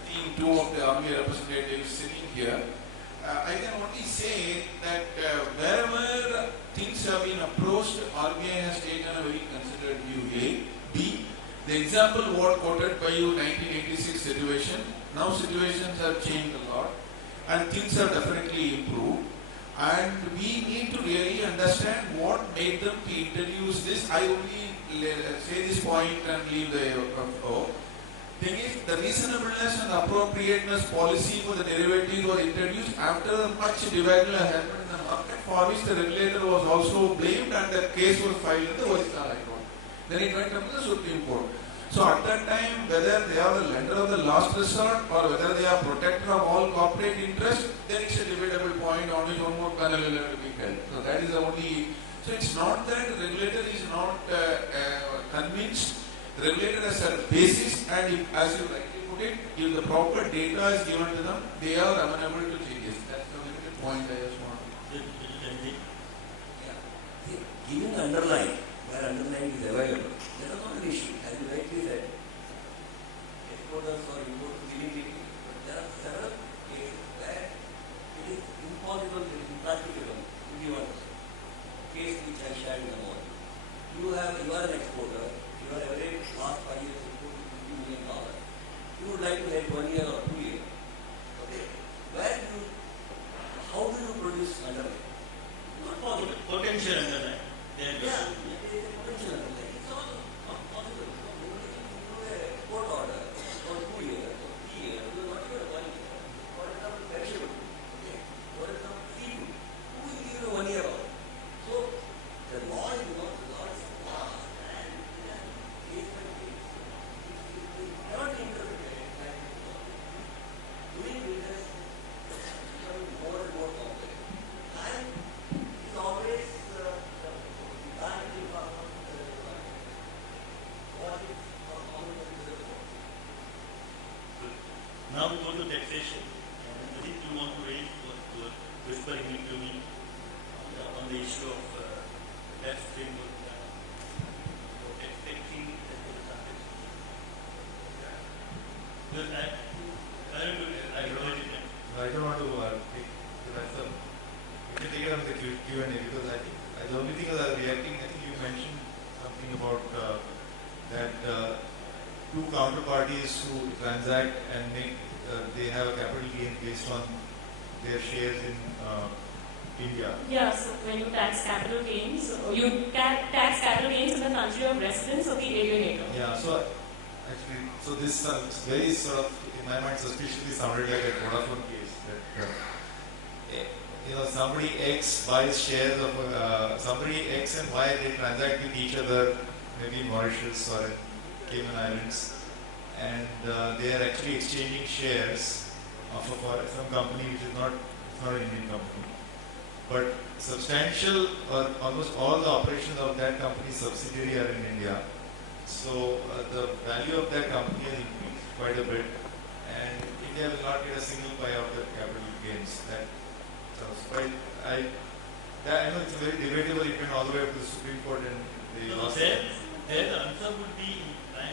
think 2 of the RBI representatives sitting here. I can only say that wherever things have been approached, RBI has taken a very considered view. A. B. The example what quoted by you, 1986 situation. Now situations have changed a lot, and things have definitely improved. And we need to really understand what made them to introduce this. I only say this point and leave the floor. Thing is, the reasonableness and appropriateness policy for the derivative was introduced after much devaluation happened in the market, for which the regulator was also blamed, and the case was filed in the Orissa High Court. Then it went up to the Supreme Court. So at that time, whether they are the lender of the last resort or whether they are protector of all corporate interests, then it's a debatable point on which one more panel will have to be held. So that is the only. So it's not that the regulator is not convinced. The regulator has a basis, and if, as you rightly put it, if the proper data is given to them, they are amenable to changes. That's the limited point I just want to make. Yeah. See, giving underline, where underline is available, that is not an issue. As you rightly said, exporters or importers giving it, but there are several cases where it is impossible, it is impracticable to give underline. Case which I shared in the morning. You are an exporter. Your average last 5 years import $50 million. You would like to get 1 year or 2 years. Okay. How do you produce underline? Not possible. Potential underline. Yeah, it is a potential underline. It's not possible. You do a export order for 2 years or 3 years, you will not give a 1 year. For example, perishable. Okay. For example, seafood. Who will give you a 1 year order? So, the law is not the law is vast. Never think of it like doing business is becoming more and more complex. And it's always the bank what is Now we go to taxation. And I think you want to raise what you were whispering into me on the issue of tax framework for about that two counterparties who transact and make they have a capital gain based on their shares in India. Yeah, so when you tax capital gains, you tax capital gains in the country of residence of the alienator. Yeah, so actually, so this very sort of, in my mind, suspiciously sounded like a Vodafone case. That, somebody X buys shares of somebody X and Y, they transact with each other, maybe in Mauritius or in Cayman Islands, and they are actually exchanging shares of some company which is not an Indian company. But substantial or almost all the operations of that company's subsidiary are in India. So the value of that company has increased quite a bit, and India will not get a single pie of the capital gains. That was quite. I know it's very debatable. It went all the way up to the Supreme Court, and they lost it. There the answer would be my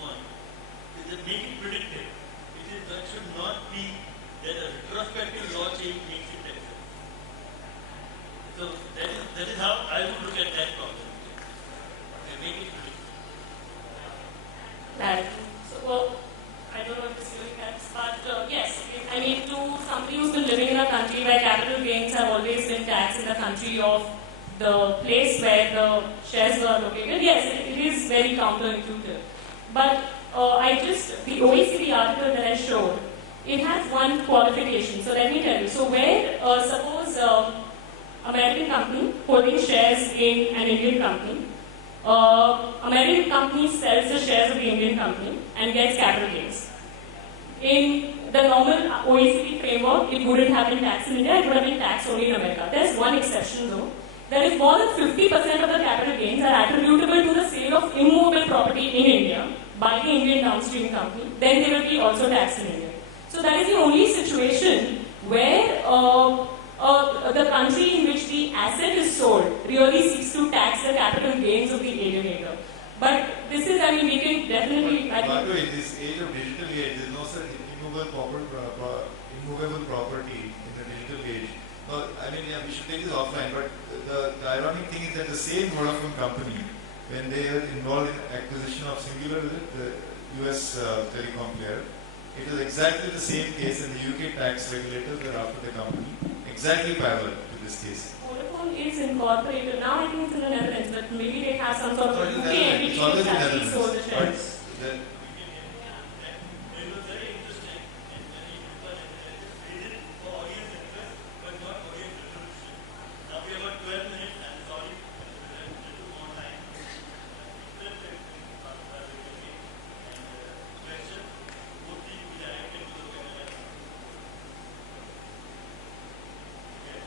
point. Is that make it predictive. That should not be that a retrospective law change makes it better. So that is how I would look at that problem. Make it predictive. Right. So, well, I don't know if this really helps, but yes, I mean, to somebody who's been living in a country where capital gains have always been taxed in the country of the place where the shares were located, yes, it is very counterintuitive. But the OECD article that I showed, it has one qualification. So let me tell you. So where, suppose American company holding shares in an Indian company, American company sells the shares of the Indian company and gets capital gains. In the normal OECD framework, it wouldn't have been taxed in India, it would have been taxed only in America. There's one exception though. That if more than 50% of the capital gains are attributable to the sale of immovable property in India by the Indian downstream company, then they will be also taxed in India. So that is the only situation where the country in which the asset is sold really seeks to tax the capital gains of the alienator. But this is, I mean, we can definitely... By the way, in this age of digital age, there is no such immovable property in the digital age. No, I mean, yeah, we should take this offline, but the ironic thing is that the same Vodafone company, when they are involved in acquisition of Singular, the US telecom player, it was exactly the same case, and the UK tax regulators were after the company, exactly parallel to this case. Vodafone is incorporated. Now I think it's in the Netherlands, but maybe they have some sort of UK entity which actually sold the shares. It was very interesting and very important. They did it for audience interest, but not audience resolution. Now we have got 12 minutes, and sorry, a little more time. Question would be directed to the panel. Okay.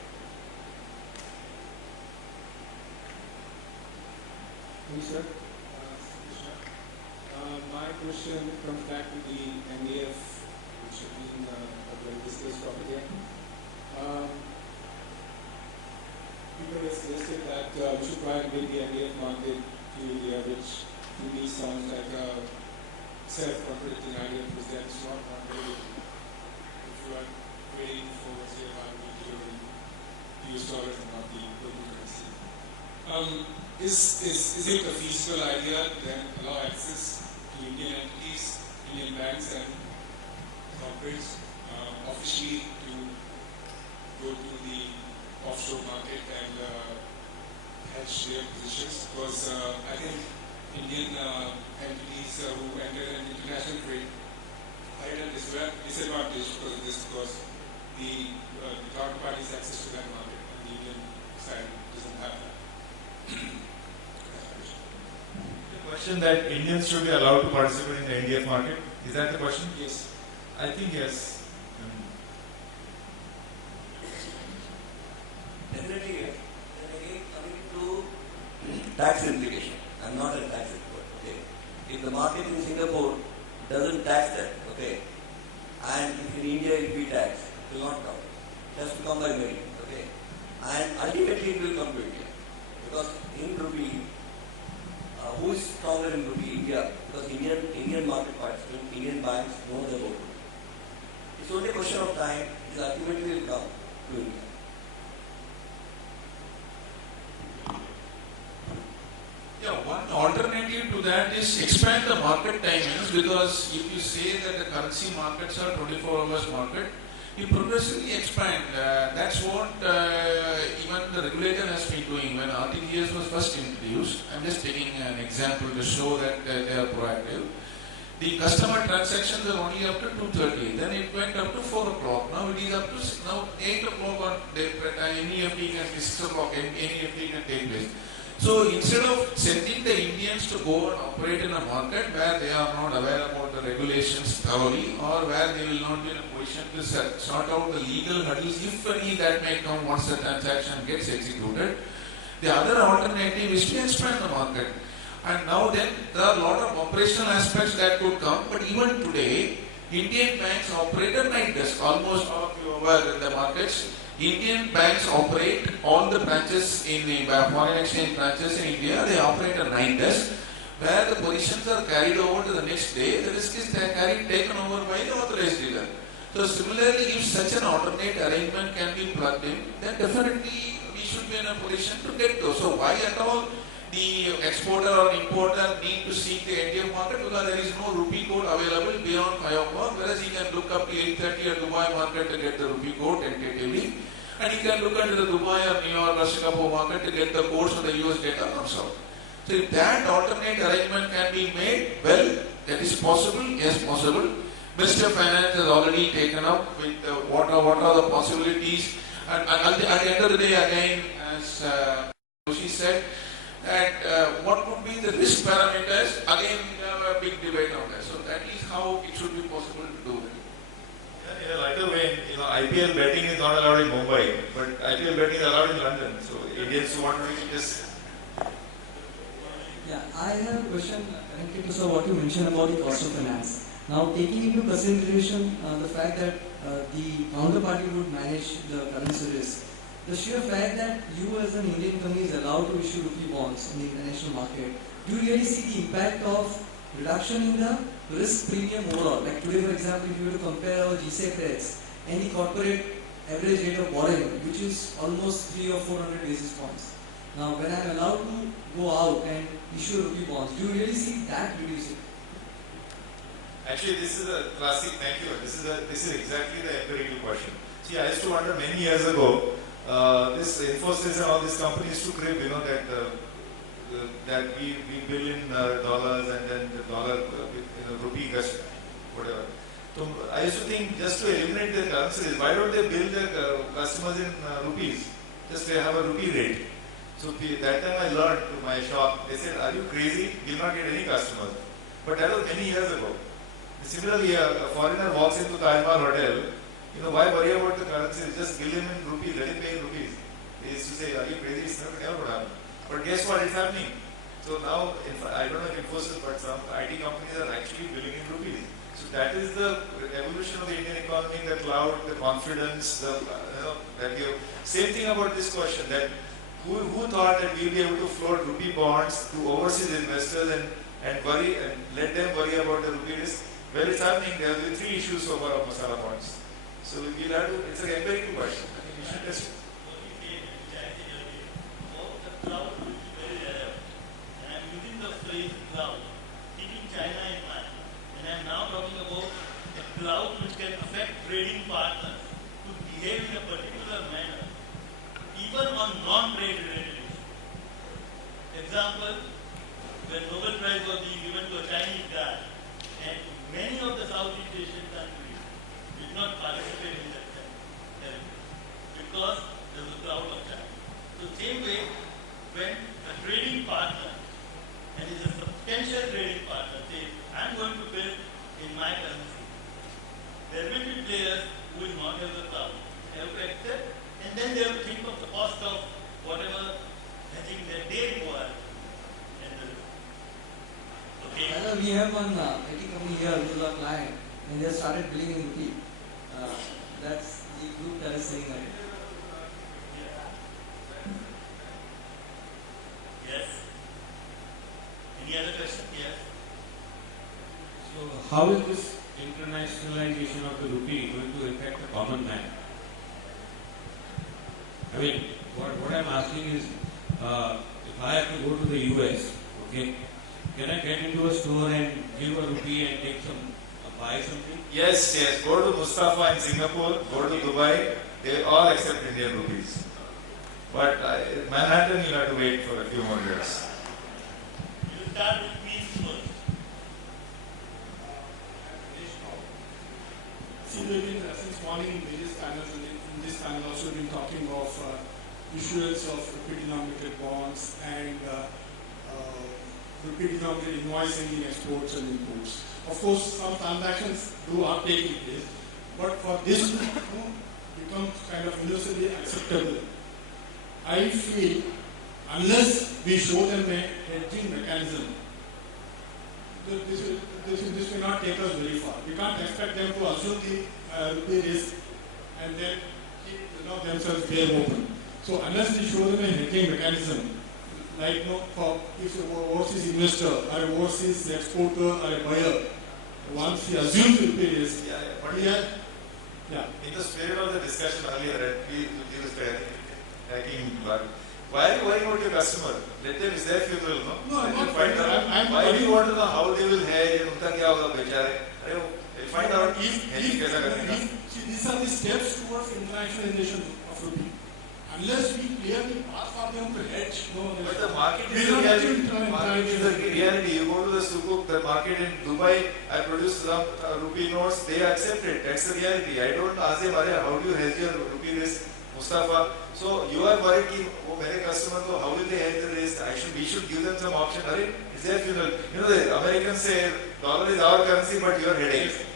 Thank you, sir. My question comes back to the MAF, which has been discussed over here. People have suggested that we should try and bring the MAF market to the average. To me, sounds like a self-contradicting idea because that is not really. If you are waiting for, say, $1 US dollars and not the local currency. Is it a feasible idea that allow access to Indian entities, Indian banks and corporates officially to go to the offshore market and hedge their positions? Because I think Indian entities who enter an international trade are at a disadvantage because of this, because the counterparty's access to that market and the Indian side doesn't have that. The question that Indians should be allowed to participate in the NDF market, is that the question? Yes. I think yes. Definitely yes. And again, coming to tax implication, I'm not a tax expert, okay. If the market in Singapore doesn't tax that, okay, and if in India it will be taxed, it will not come. It has to come by merit, okay. And ultimately it will come to India. Because in rupee, who is stronger in rupee? India. Because Indian market participants, Indian banks know the role. It's only a question of time. It ultimately will come to India. Yeah, one to that is expand the market timings, because if you say that the currency markets are 24 hours market, you progressively expand. That's what even the regulator has been doing when RTGS was first introduced. I'm just taking an example to show that they are proactive. The customer transactions are only up to 2:30. Then it went up to 4 o'clock. Now it is up to now 8 o'clock on NEFT can be 6 o'clock. NEFT can take place. So instead of sending the Indians to go and operate in a market where they are not aware about the regulations thoroughly, or where they will not be in a position to sort out the legal hurdles, if any, that may come once the transaction gets executed, the other alternative is to expand the market. And now then, there are a lot of operational aspects that could come, but even today, Indian banks operate at night desk. Almost all of you are aware in the markets. Indian banks operate all the branches in the foreign exchange branches in India. They operate a night desk where the positions are carried over to the next day. The risk is taken over by the authorized dealer. So similarly, if such an alternate arrangement can be plugged in, then definitely we should be in a position to get those. So why at all the exporter or importer need to seek the Indian market? Because there is no rupee code available beyond 5 o'clock, whereas he can look up to 8:30 at Dubai market to get the rupee code tentatively. And you can look at the Dubai or New York or Singapore market to get the codes of the US data comes out. So if that alternate arrangement can be made, well, that is possible, yes, possible. Minister of Finance has already taken up with what are the possibilities. And at the end of the day, again, as she said, that what could be the risk parameters, again, we have a big debate on that. So that is how it should be possible to do that. In a lighter vein, IPL betting is not allowed in Mumbai, but IPL betting is allowed in London. So Indians who want to make this. Yeah, I have a question connected to what you mentioned about the cost of finance. Now, taking into consideration the fact that the counterparty would manage the currency risk, the sheer fact that you as an Indian company is allowed to issue rupee bonds in the international market, do you really see the impact of reduction in the risk premium overall? Like today, for example, if you were to compare our GSEC rates and the corporate average rate of borrowing, which is almost 300 or 400 basis points. Now, when I am allowed to go out and issue rupee bonds, do you really see that reducing? Actually, this is a classic. Thank you. This is exactly the empirical question. See, I used to wonder many years ago. This Infosys and all these companies to crib, that we bill in dollars and then the dollar rupee whatever. So I used to think just to eliminate their currencies, why don't they bill their customers in rupees? Just they have a rupee rate. So that time I learned to my shock. They said, "Are you crazy? You'll not get any customers." But that was many years ago. Similarly, a foreigner walks into Taj Mahal hotel. Why worry about the currency? Just bill him in rupees, let him pay in rupees. They used to say, "Are you crazy? It's never going to happen." But guess what? It's happening. So now, I don't know if Infosys, but some IT companies are actually billing in rupees. So that is the evolution of the Indian economy, the cloud, the confidence, same thing about this question, that who thought that we'll be able to float rupee bonds to overseas investors and worry and let them worry about the rupee risk? Well, it's happening. There will be 3 issues so far of masala bonds. So we'll have to, it's an empirical question. I think we should just. Cloud will be very rare. And I'm using the phrase cloud, keeping China in mind. And I'm now talking about a cloud which can affect trading partners to behave in a particular manner, even on non-trade related issues. Example, when Nobel Prize was being given to a Chinese guy, and many of the Southeast Asian countries did not participate in that ceremony because there was a cloud of China. So same way, when a trading partner, and is a substantial trading partner, says, "I'm going to build in my currency," there will be players who will not have the cloud. They have to accept, and then they have to think of the cost of whatever hedging that they require. We have one IT company here who is our client, and they have started billing in rupee. That's the group that is saying that. Yes. Any other question? Yes. So, how is this internationalization of the rupee going to affect the common man? I mean, what I'm asking is, if I have to go to the US, okay, Can I get into a store and give a rupee and take some, buy something? Yes, yes. Go to Mustafa in Singapore, go to Dubai, they all accept Indian rupees. But Manhattan, you have to wait for a few more years. You start with Queens first. See, we've been since morning in various panels, and in this panel also we've been talking of issuance of rupee-denominated bonds and rupee-denominated invoicing in exports and imports. Of course, some transactions are taking place, but for this to become kind of universally acceptable, I feel unless we show them a hedging mechanism, this will not take us very far. We can't expect them to assume the rupee risk and then keep themselves bare open. So unless we show them a hedging mechanism, like for if an overseas investor or an overseas exporter or a buyer, once he assumes rupee risk, In the spirit of the discussion earlier, we used tracking, but why are you worrying about your customer? Let them, is their future, no? No, I'm not find out. Why do you want to know how they will hedge and unka kya hoga bechare? They'll find out hedging kaisa karega. See, these are the steps towards internationalization of rupee. Unless we clearly path for them to hedge, But the market is the reality. Market is the reality. You go to the sukuk, the market in Dubai, I produce some rupee notes, they accept it. That's the reality. I don't ask them, how do you hedge your rupee risk, Mustafa? So you are worried that my customer, how will they hedge the risk? We should give them some option. Is their funeral? The Americans say dollar is our currency, but you are headache.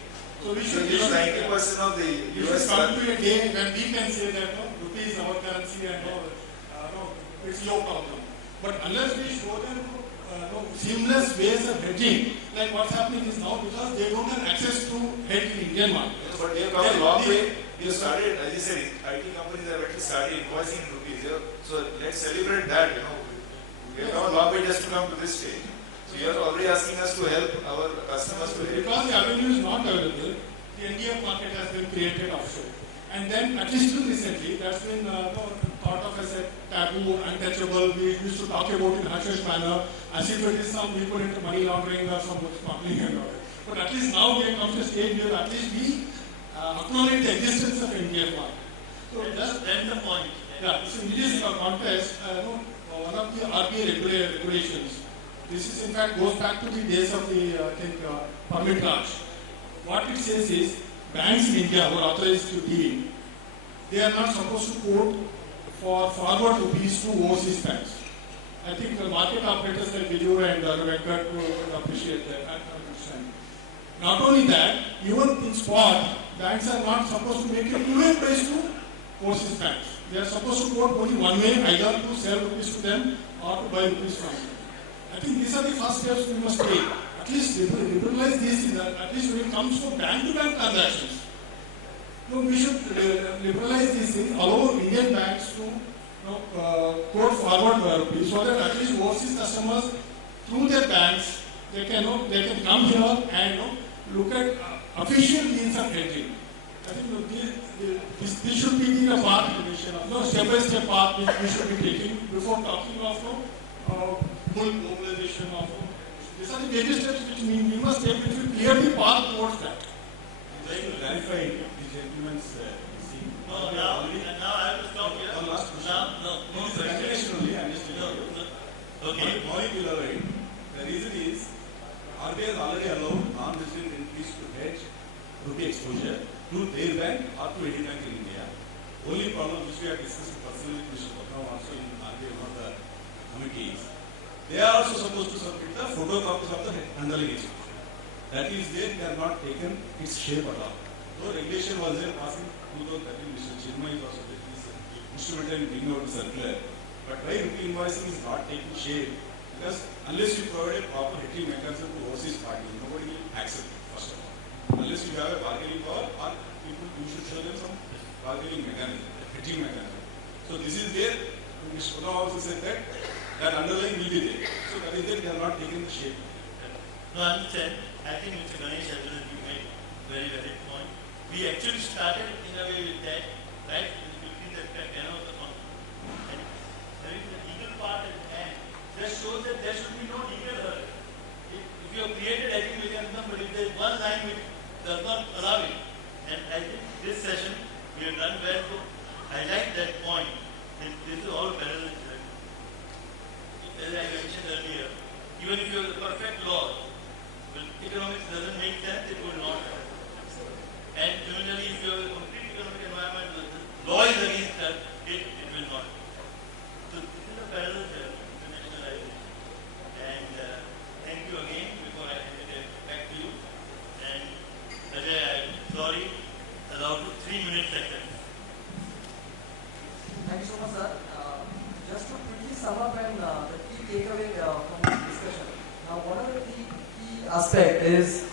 So we should 90% of the US come to a day when we can say that rupee is our currency and it's your problem. But unless we show them seamless ways of hedging, like what's happening is now because they don't have access to hedge the Indian market. But we have come a long way. We have started, as you said, IT companies have actually started invoicing in rupees. So let's celebrate that. We have come a long way just to come to this stage. So you are already asking us to help our customers to help. Because the avenue is not available, the NDF market has been created offshore. And then, at least till recently, that's been thought of as a taboo, untouchable. We used to talk about it in hush-hush manner, as if it is some people into money laundering or some smuggling and all. But at least now we have come to a stage where at least we acknowledge the existence of NDF market. So that's the point. Yeah, so in this context, one of the RBI regulations, this is in fact goes back to the days of the, permit Raj. What it says is, banks in India who are authorized to deal, they are not supposed to quote for forward rupees to overseas banks. I think the market operators like Vijay and Venkat would appreciate that. Not only that, even in spot, banks are not supposed to make a two-way price to overseas banks. They are supposed to quote only one way, either to sell rupees to them or to buy rupees from them. I think these are the first steps we must take. At least liberalize these things, at least when it comes to bank-to-bank transactions. We should liberalize these things, allow Indian banks to quote forward rupees so that at least overseas customers, through their banks, they can come here and look at official means of hedging. I think this should be the path, step-by-step path which we should be taking before talking of full globalization of. These are the baby steps which we must take, which will clearly path towards that. I'd like to clarify the gentleman's now I have to stop here. One last question. No, Continuation only, I'm just telling you. Okay. Maulik will elaborate. The reason is, RBI has already allowed non-resident entities to hedge rupee exposure to their bank or to any bank in India. Only problem which we have discussed personally with Mr. Patram also in RBI, one of the committees, they are also supposed to submit the photocopies of the underlying exposure. That is there, they have not taken its shape at all. Though regulation was there passing 2013, Mr. Chirmai is also there, is instrumental in bringing out the circular. But why rupee invoicing is not taking shape? Because unless you provide a proper hedging mechanism to overseas parties, nobody will accept it, first of all. Unless you have a bargaining power, or people, you should show them some bargaining mechanism, hedging mechanism. So this is there. Mr. Patram also said that underlying will be there. So that is that they are not taking the shape. No, I understand. I think Mr. Ganesh has made very valid point. We actually started in a way with that, right? Between the tenor of the conflict. And there is the legal part at hand that shows that there should be no legal hurdle. perfect law. When economics doesn't make sense, it will not happen. And similarly, if you have a complete economic environment, the law is against that, it will not. So this is a parallel internationalization. And thank you again before I hand it back to you. And Ajay, I'm sorry, allowed to 3-minute session. Thank you so much, sir. Just to quickly sum up and the key takeaway from this discussion. Now, one of the key aspect is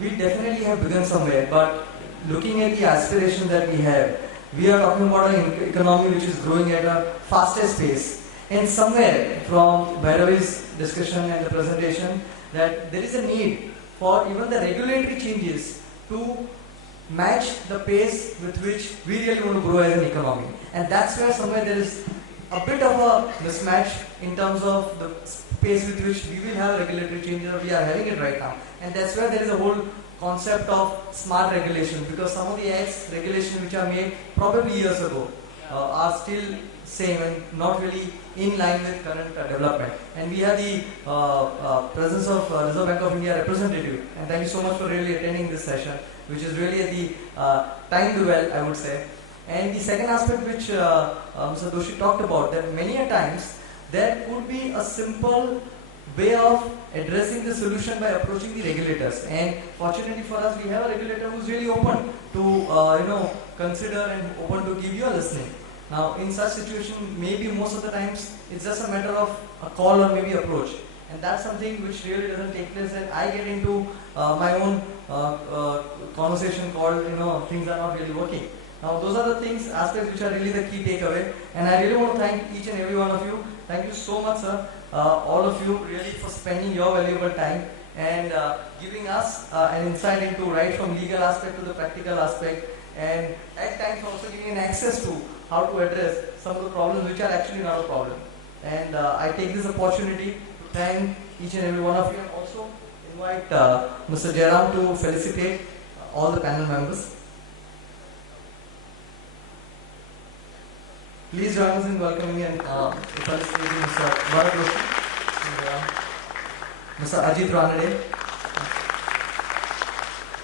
we definitely have begun somewhere, but looking at the aspirations that we have, we are talking about an economy which is growing at a fastest pace. And somewhere from Bhairavi's discussion and the presentation, that there is a need for even the regulatory changes to match the pace with which we really want to grow as an economy. And that's where somewhere there is a bit of a mismatch in terms of the pace with which we will have regulatory changes, or we are having it right now. And that's where there is a whole concept of smart regulation, because some of the acts, regulations which are made probably years ago are still same and not really in line with current development. And we have the presence of Reserve Bank of India representative, and thank you so much for really attending this session, which is really at the time to well, I would say. And the second aspect which Mr. Doshi talked about, that many a times there could be a simple way of addressing the solution by approaching the regulators. And fortunately for us, we have a regulator who's really open to consider and open to give you a listening. Now, in such situation, maybe most of the times it's just a matter of a call or maybe approach, and that's something which really doesn't take place. And I get into my own conversation called, things are not really working. Now, those are the things, aspects which are really the key takeaway. And I really want to thank each and every one of you. Thank you so much, sir, all of you, really for spending your valuable time and giving us an insight into right from legal aspect to the practical aspect, and at times also giving an access to how to address some of the problems which are actually not a problem. And I take this opportunity to thank each and every one of you, and also invite Mr. Jairam to felicitate all the panel members. Please join us in welcoming and felicitating Mr. Bharat Doshi, Mr. Ajit Ranade,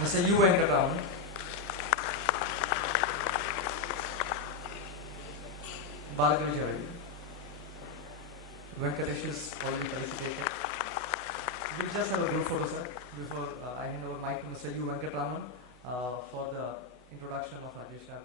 Mr. U. Venkataraman, Bhargavi Javadi. Venkatesh is already felicitated. We'll just have a group photo, sir, before I hand over mic to Mr. U. Venkataraman for the introduction of Rajesh Shah.